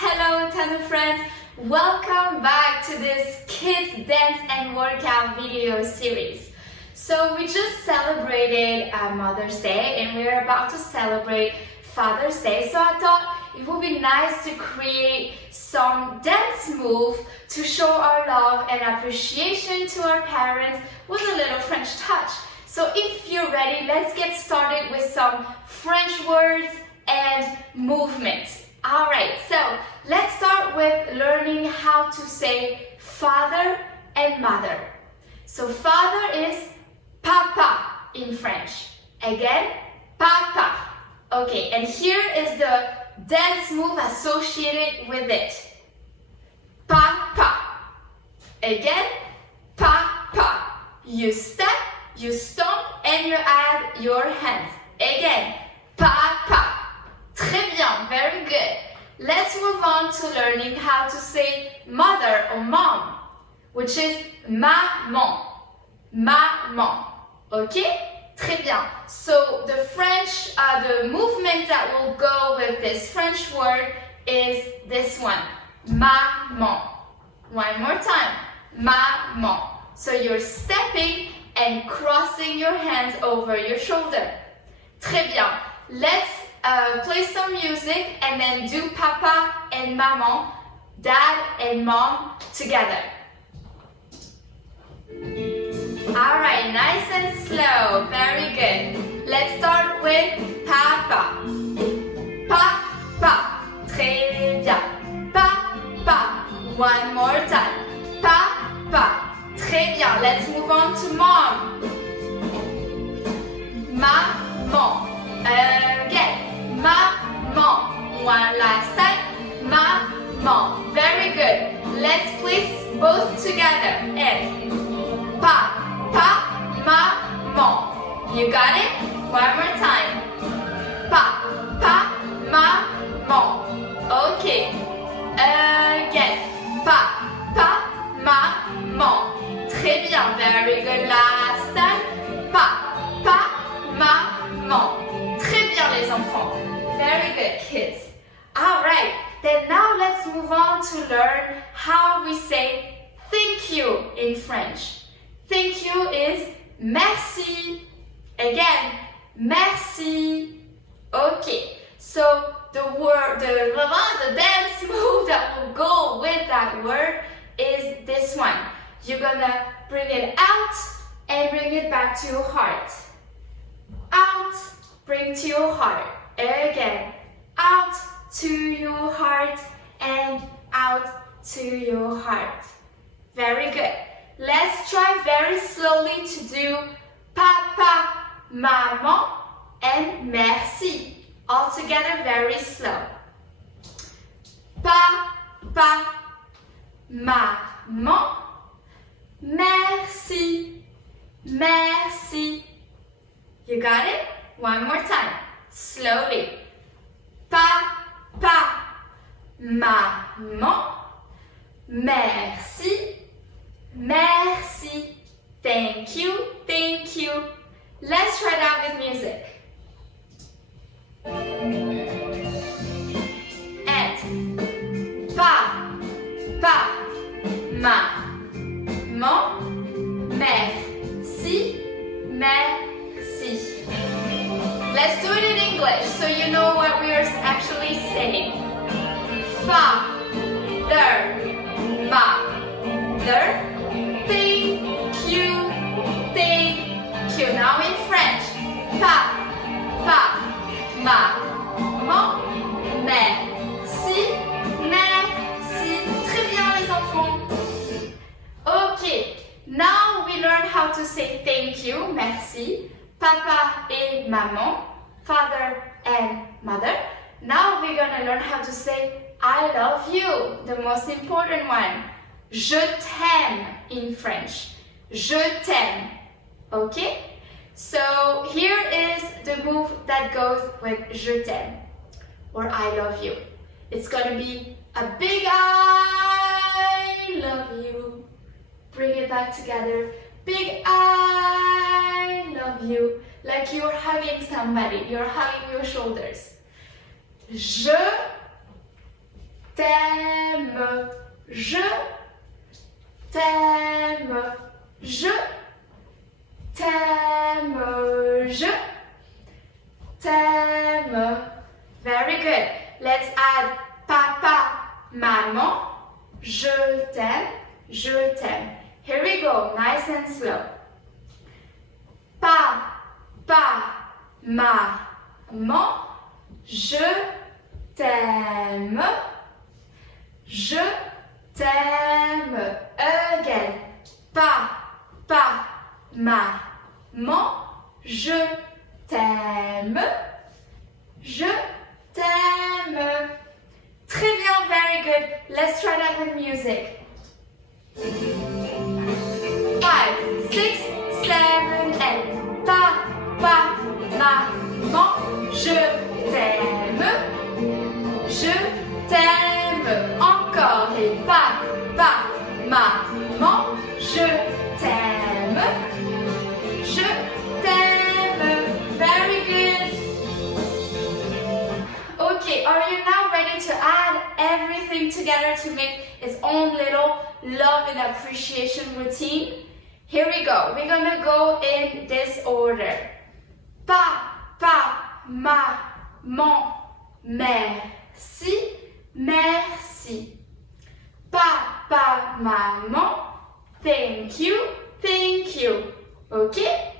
Hello Tanu friends, welcome back to this kids dance and workout video series. So we just celebrated Mother's Day and we're about to celebrate Father's Day, so I thought it would be nice to create some dance moves to show our love and appreciation to our parents with a little French touch. So if you're ready, let's get started with some French words and movements. Alright, so let's start with learning how to say father and mother. So father is papa in French. Again, papa. Okay, and here is the dance move associated with it. Papa. Again, papa. You step, you stomp, and you add your hands. Again, papa. Très bien, very good. Let's move on to learning how to say mother or mom, which is maman. Maman. Okay? Très bien. So the French, the movement that will go with this French word is this one. Maman. One more time. Maman. So you're stepping and crossing your hands over your shoulder. Très bien. Let's play some music and then do papa and maman, dad and mom together. Alright, nice and slow. Very good. Let's start with papa. Papa. Très bien. Papa. One more time. Papa. Très bien. Let's move on to mom. Maman. Again. Maman. One last time. Maman. Very good. Let's place both together. And maman. You got it? One more time. Maman. Okay. Again. Maman. Très bien. Very good. Last time. Maman. Très bien les enfants. Very good kids. Alright, then now let's move on to learn how we say thank you in French. Thank you is merci. Again, merci. Okay, so the word, the dance move that will go with that word is this one. You're gonna bring it out and bring it back to your heart. Out, bring to your heart. Again, out to your heart and out to your heart. Very good. Let's try very slowly to do papa, maman, and merci. All together very slow. Papa, maman, merci, merci. You got it? One more time. Slowly. Papa, maman, merci, merci, thank you, thank you. Let's try that with music. And papa, maman, merci, merci. Let's do it in English so you know what we are actually saying. Father, mother, thank you, thank you. Now in French. Papa, maman, merci, merci. Très bien les enfants. Okay, now we learn how to say thank you, merci. Papa et maman, father and mother. Now we're gonna learn how to say I love you, the most important one. Je t'aime in French. Je t'aime. Okay? So here is the move that goes with je t'aime or I love you. It's gonna be a big I love you. Bring it back together. Big I love you. Like you're hugging somebody. You're hugging your shoulders. Je t'aime, je t'aime, je t'aime, je t'aime. Very good. Let's add papa, maman, je t'aime, je t'aime. Here we go, nice and slow. Papa, maman, je t'aime, je t'aime. Again. Papa, maman, je t'aime, je t'aime. Très bien, very good. Let's try that with music. 5, 6, 7, 8. Papa, maman, je t'aime, je t'aime. Encore. Et papa, maman, je t'aime, je t'aime. Very good. Okay, are you now ready to add everything together to make its own little love and appreciation routine? Here we go. We're gonna go in this order. Papa, maman, merci, merci. Papa, maman, thank you, thank you. Okay?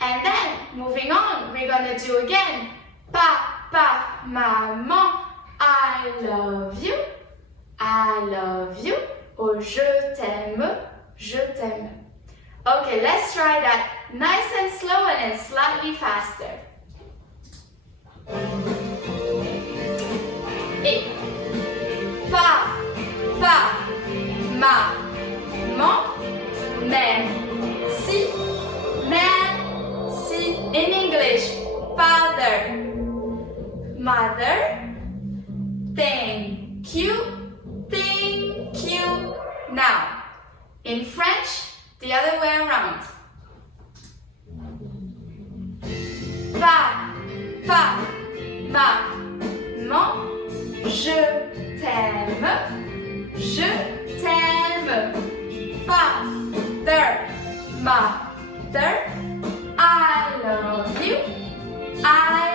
And then, moving on, we're gonna do again. Papa, maman, I love you, or je t'aime, je t'aime. Okay, let's try that nice and slow and then slightly faster. Et papa, maman, merci, merci. In English, father, mother, thank you, thank you. Now, in French, the other way around. Papa, maman, je t'aime, je t'aime. Father, mother, I love you, I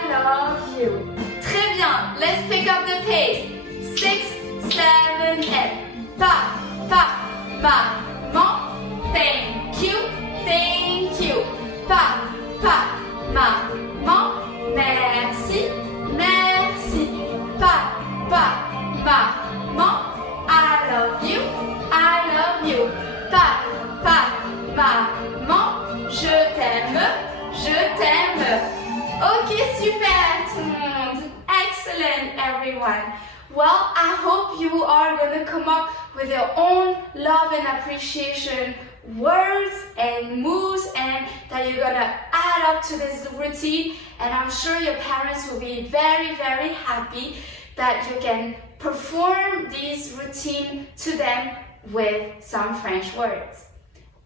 love you. Très bien, let's pick up the pace. 6, 7, 8. Papa, maman, thank you, thank you. Papa, maman, merci, merci. Papa, maman, I love you, I love you. Papa, maman, je t'aime, je t'aime. Ok, super tout le monde. Excellent everyone. Well, I hope you are going to come up with your own love and appreciation words and moves, and that you're going to add up to this routine. And I'm sure your parents will be very, very happy that you can perform this routine to them with some French words.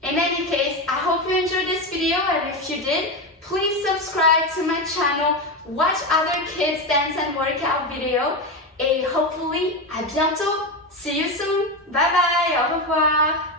In any case, I hope you enjoyed this video, and if you did, please subscribe to my channel, watch other kids dance and workout video, et hopefully à bientôt. See you soon. Bye bye. Au revoir.